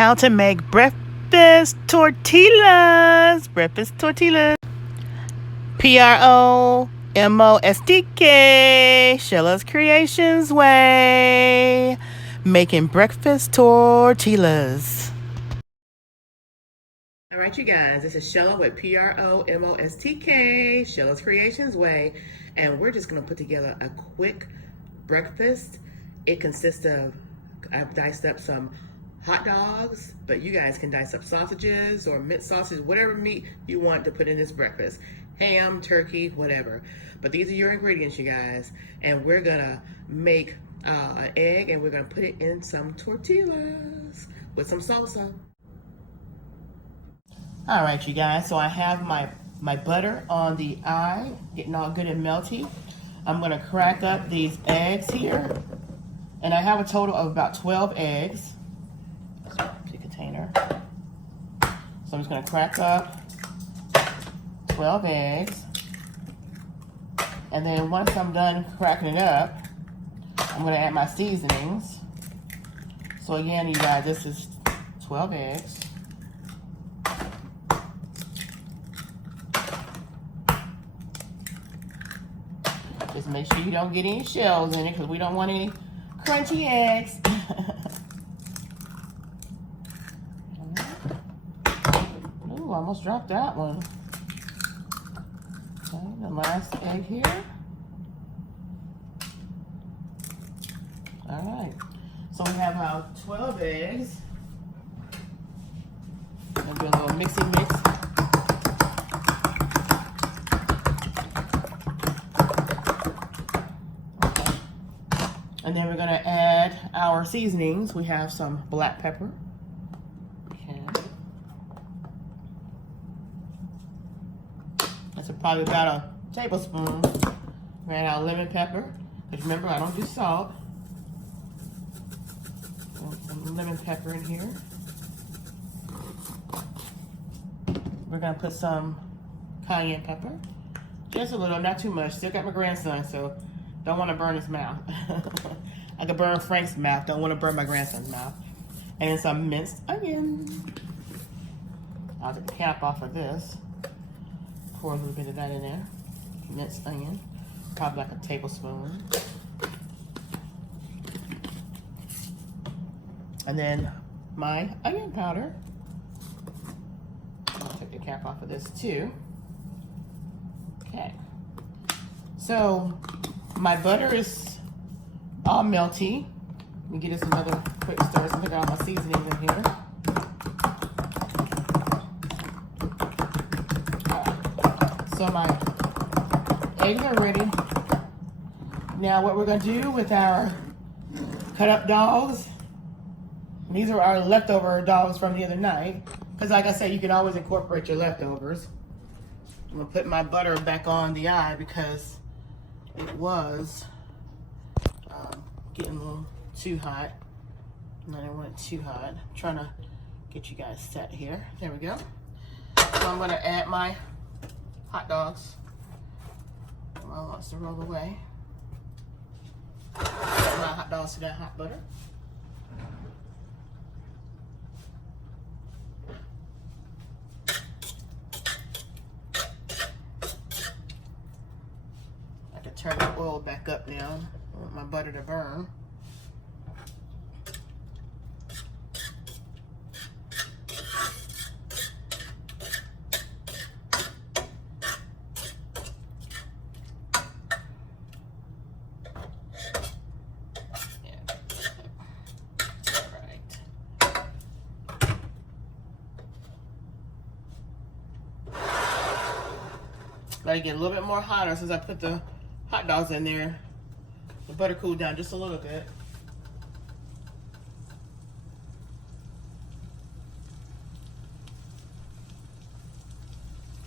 how to make breakfast tortillas. Breakfast tortillas. PromoSTK. Sheila's Creations way. Making breakfast tortillas. All right, you guys, this is Sheila with PromoSTK, Sheila's Creations way, and we're just gonna put together a quick breakfast. It consists of, I've diced up some hot dogs, but you guys can dice up sausages or minced sausage, whatever meat you want to put in this breakfast. Ham, turkey, whatever. But these are your ingredients, you guys, and we're gonna make an egg, and we're gonna put it in some tortillas with some salsa. All right, you guys, so I have my butter on the eye, getting all good and melty. I'm gonna crack up these eggs here, and I have a total of about 12 eggs. Empty container. So I'm just gonna crack up 12 eggs, and then once I'm done cracking it up, I'm gonna add my seasonings. So again, you guys, this is 12 eggs. Just make sure you don't get any shells in it because we don't want any crunchy eggs. Ooh, almost dropped that one. Okay, the last egg here. All right, so we have our 12 eggs. I'll do a little mixing mix. And then we're going to add our seasonings. We have some black pepper. Okay. That's probably about a tablespoon. We add our lemon pepper. Because remember, I don't do salt. Some lemon pepper in here. We're going to put some cayenne pepper. Just a little, not too much. Still got my grandson, so don't want to burn his mouth. I could burn Frank's mouth. Don't want to burn my grandson's mouth. And then some minced onion. I'll take the cap off of this. Pour a little bit of that in there. Minced onion. Probably like a tablespoon. And then my onion powder. I'll take the cap off of this too. Okay. So my butter is all melty. Let me get this another quick stir. So I got all my seasonings in here. Right. So my eggs are ready. Now what we're going to do with our cut up dogs, these are our leftover dogs from the other night. Because like I said, you can always incorporate your leftovers. I'm going to put my butter back on the eye because it was getting a little too hot. And I didn't want it too hot. I'm trying to get you guys set here. There we go. So I'm going to add my hot dogs. Well, wants to roll away. Add my hot dogs to that hot butter. Turn the oil back up now. I want my butter to burn. Let it get a little bit more hotter since I put the hot dogs in there. The butter cooled down just a little bit.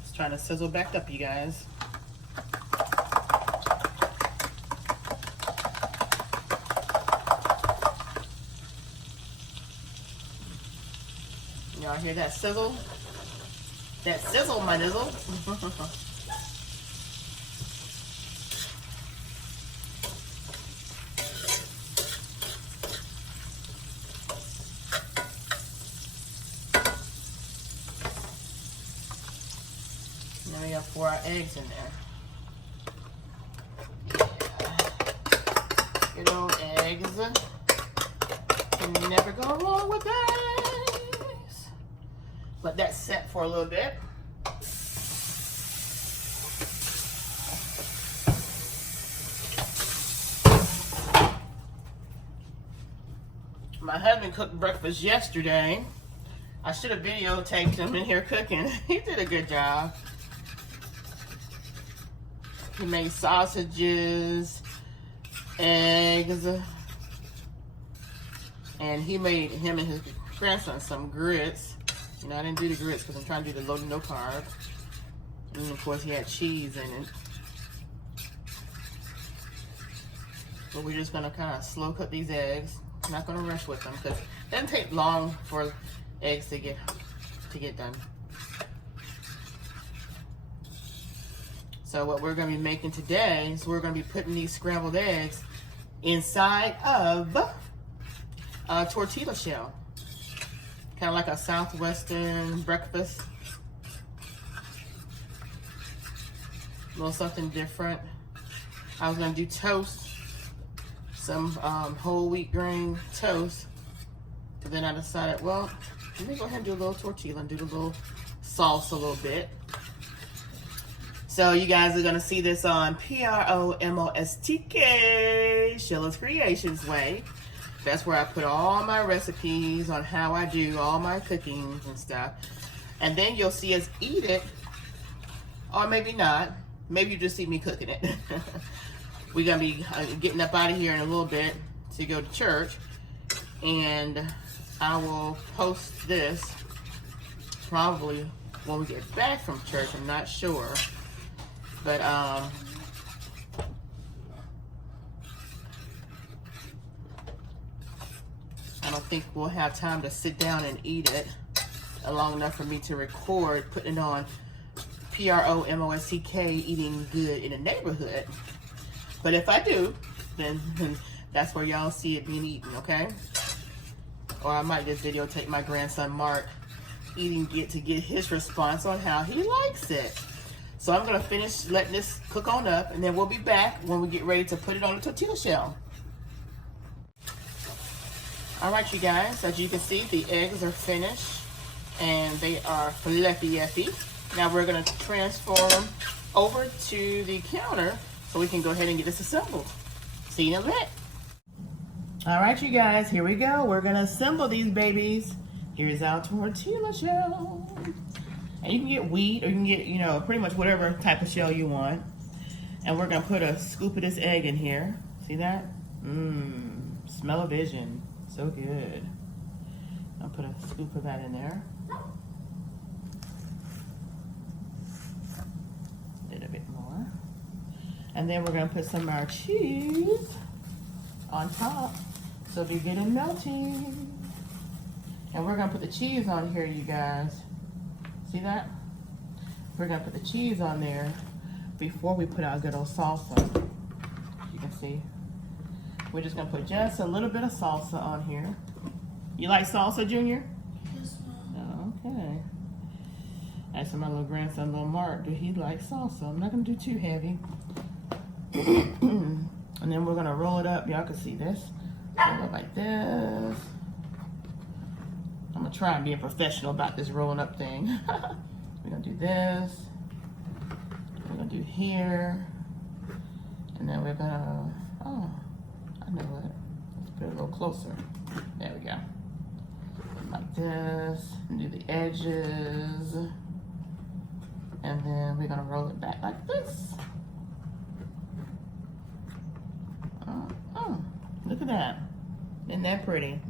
It's trying to sizzle back up, you guys. Y'all hear that sizzle? That sizzle, my nizzle. gonna pour our eggs in there. Good old eggs. Can never go wrong with eggs. Let that set for a little bit. My husband cooked breakfast yesterday. I should have videotaped him in here cooking. He did a good job. He made sausages, eggs, and he made him and his grandson some grits. You know, I didn't do the grits because I'm trying to do the low no carb. And of course he had cheese in it. But we're just gonna kind of slow cook these eggs. I'm not gonna rush with them because it doesn't take long for eggs to get done. So what we're gonna be making today is we're gonna be putting these scrambled eggs inside of a tortilla shell. Kind of like a Southwestern breakfast. A little something different. I was gonna do toast, some whole wheat grain toast. But then I decided, well, let me go ahead and do a little tortilla and do the little sauce a little bit. So you guys are gonna see this on PromoSTK, Sheila's Creations way. That's where I put all my recipes on how I do all my cooking and stuff. And then you'll see us eat it, or maybe not. Maybe you just see me cooking it. We're gonna be getting up out of here in a little bit to go to church. And I will post this probably when we get back from church. I'm not sure. But I don't think we'll have time to sit down and eat it long enough for me to record putting it on PromoSTK, eating good in the neighborhood. But if I do, then that's where y'all see it being eaten, okay? Or I might just videotape my grandson Mark eating it to get his response on how he likes it. So I'm gonna finish letting this cook on up, and then we'll be back when we get ready to put it on the tortilla shell. All right, you guys, as you can see, the eggs are finished and they are fluffy. Now we're gonna transfer them over to the counter so we can go ahead and get this assembled. See you in a bit. All right, you guys, here we go. We're gonna assemble these babies. Here's our tortilla shell. And you can get wheat, or you can get, you know, pretty much whatever type of shell you want. And we're gonna put a scoop of this egg in here. See that? Smell-o-vision. So good. I'll put a scoop of that in there. A little bit more. And then we're gonna put some of our cheese on top, so it'll be good and melty. And we're gonna put the cheese on here, you guys. See that? We're gonna put the cheese on there before we put our good old salsa. You can see. We're just gonna put just a little bit of salsa on here. You like salsa, Junior? Yes, Mom. Oh, okay. Actually, my little grandson, little Mark, he likes salsa. I'm not gonna do too heavy. And then we're gonna roll it up. Y'all can see this. Roll it like this. I'm gonna try and be a professional about this rolling up thing. We're gonna do this. We're gonna do here. And then we're gonna, oh, I know it. Let's put it a little closer. There we go. Like this. And do the edges. And then we're gonna roll it back like this. Look at that. Isn't that pretty?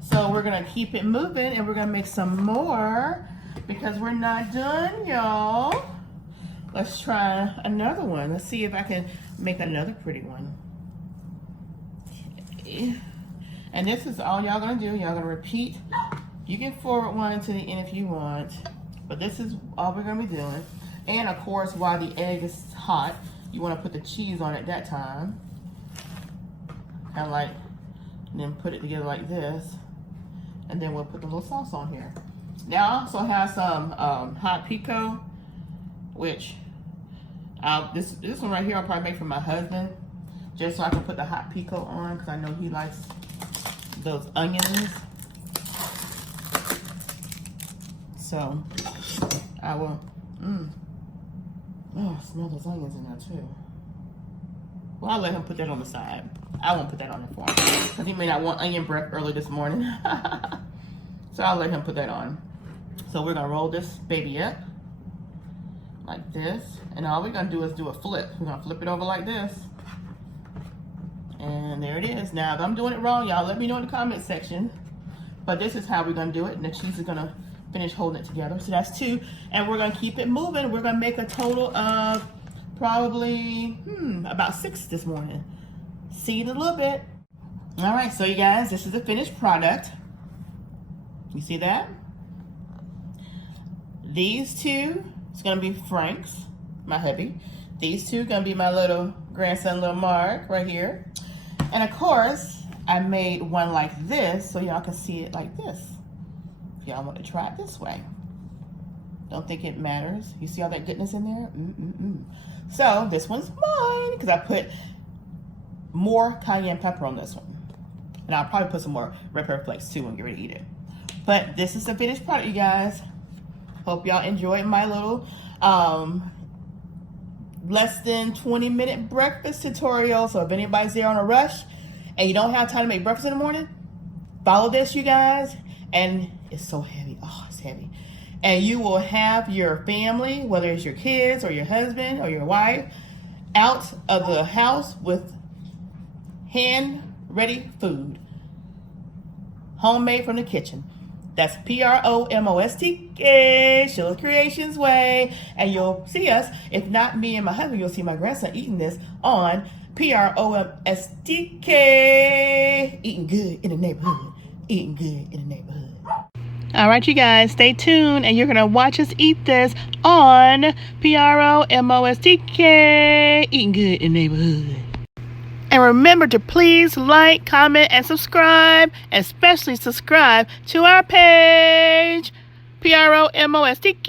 So we're gonna keep it moving, and we're gonna make some more because we're not done, y'all. Let's try another one. Let's see if I can make another pretty one. And this is all y'all gonna do. Y'all gonna repeat. You can forward one to the end if you want, but this is all we're gonna be doing. And of course, while the egg is hot, you wanna put the cheese on at that time. Kind of like, and then put it together like this. And then we'll put the little sauce on here. Now I also have some hot pico which this one right here I'll probably make for my husband, just so I can put the hot pico on, because I know he likes those onions. So I will. Oh, I smell those onions in there too. Well, I'll let him put that on the side. I won't put that on there for him, because he may not want onion breath early this morning. So I'll let him put that on. So we're gonna roll this baby up like this, and all we're gonna do is do a flip. We're gonna flip it over like this, and there it is. Now, if I'm doing it wrong, y'all let me know in the comment section. But this is how we're gonna do it, and the cheese is gonna finish holding it together. So that's 2, and we're gonna keep it moving. We're gonna make a total of probably about 6 this morning. See you in a little bit. All right, so you guys, this is the finished product. You see that? These 2, it's gonna be Frank's, my hubby. These 2 gonna be my little grandson, little Mark, right here. And of course, I made one like this so y'all can see it like this. If y'all want to try it this way. Don't think it matters. You see all that goodness in there? So this one's mine, because I put more cayenne pepper on this one. And I'll probably put some more red pepper flakes too when we get ready to eat it. But this is the finished product, you guys. Hope y'all enjoyed my little less than 20-minute breakfast tutorial. So if anybody's there on a rush and you don't have time to make breakfast in the morning, follow this, you guys. And it's so heavy. Oh, it's heavy. And you will have your family, whether it's your kids or your husband or your wife, out of the house with hand-ready food. Homemade from the kitchen. That's PromoSTK, Sheila's Creations way. And you'll see us, if not me and my husband, you'll see my grandson eating this on PromoSTK. Eating good in the neighborhood. Eating good in the neighborhood. All right, you guys, stay tuned, and you're going to watch us eat this on PromoSTK. Eating good in the neighborhood. And remember to please like, comment, and subscribe, especially subscribe to our page, PromoSTK.